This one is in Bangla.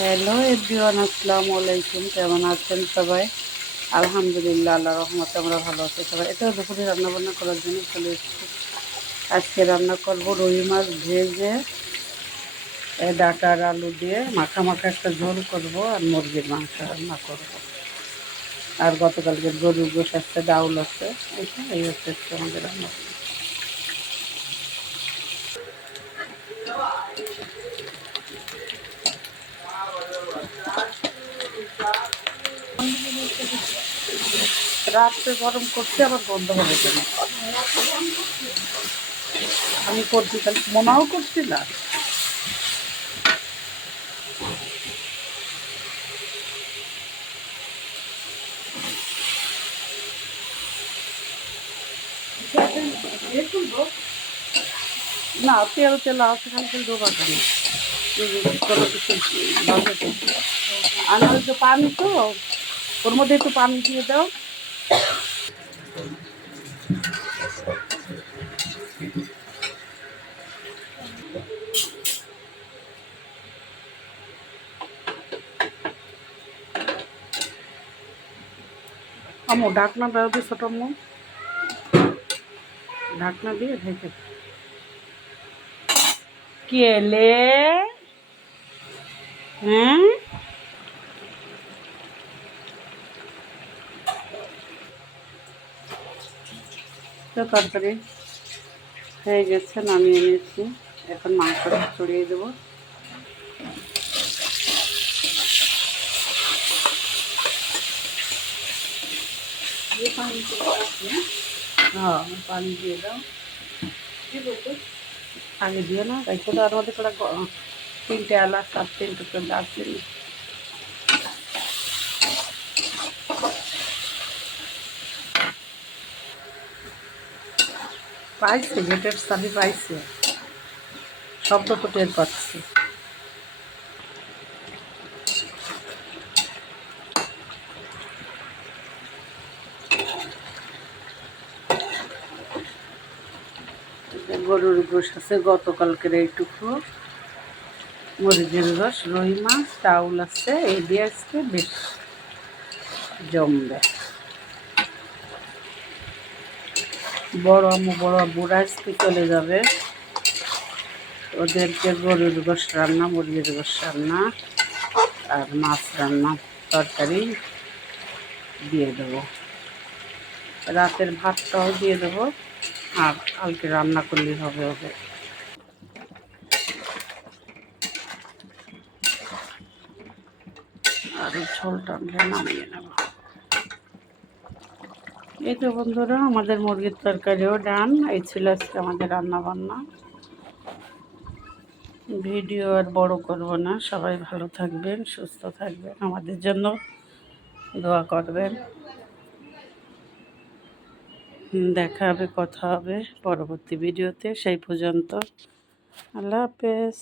হ্যালো এভরিওয়ান, আসসালামু আলাইকুম। কেমন আছেন সবাই? আলহামদুলিল্লাহ, আল্লাহ রহমতে আমরা ভালো আছি সবাই। এটাও দুপুরে রান্নাবান্না করার জন্য চলে এসেছি। আজকে রান্না করব রুই মাছ ভেজে ডাঁটা আর আলু দিয়ে মাখা মাখা একটা ঝোল করব, আর মুরগির মাংস রান্না করব। আর গতকালকে গরুর গোশ একটা ডাউল আছে। এই হচ্ছে আজকে আমাদের রান্না। রাত্রে গরম করছে, আবার বন্ধ হবে কেন? আমি করছি, তাহলে মোনাও করছি না। না, তেল তেল আছে, খালি তেল ডোবা করি কোনো কিছু বাঁধাতে। আর ওই তো পানি, তো ওর মধ্যে একটু পানি দিয়ে দাও। আম্মু ঢাকনা দাও দি, ছোট আম্মু ঢাকনা দিয়ে ঢেকে। কি এলে? হ্যাঁ, তো তরকারি হয়ে গেছে, নামিয়ে নিয়েছি। এখন মাংসটা ছড়িয়ে দেবো। হ্যাঁ, পানি দিয়ে দাও। আগে দিয়ে না, তাই তো আর মধ্যে করে 3টে এলাচ আর 3 টুকরো দারচিনি। পাইছে, গেটের চাবি পাইছে, শব্দ তো টের পাচ্ছি। গরুর গোশ আছে গতকালকের এইটুকু, মুরগির গোশ, রুই মাছ, চাউল আছে। এই দিয়ে আজকে বেশ জমবে। বড় আম্মু বড় বুড়া আজকে চলে যাবে, ওদেরকে গরুর গোশ রান্না, মুরগির গোশ রান্না আর মাছ রান্না তরকারি দিয়ে দেবো। রাতের ভাতটাও দিয়ে দেবো, আর কালকে রান্না করলেই হবে ওদের। আর এই ঝোলটা আমরা নামিয়ে নেব। এই তো বন্ধুরা, আমাদের মুরগির তরকারিও ডান। এই ছিল আজকে আমাদের রান্না বান্না। ভিডিও আর বড় করব না। সবাই ভালো থাকবেন, সুস্থ থাকবেন, আমাদের জন্য দোয়া করবেন। দেখা হবে, কথা হবে পরবর্তী ভিডিওতে। সেই পর্যন্ত আল্লাহ হাফেজ।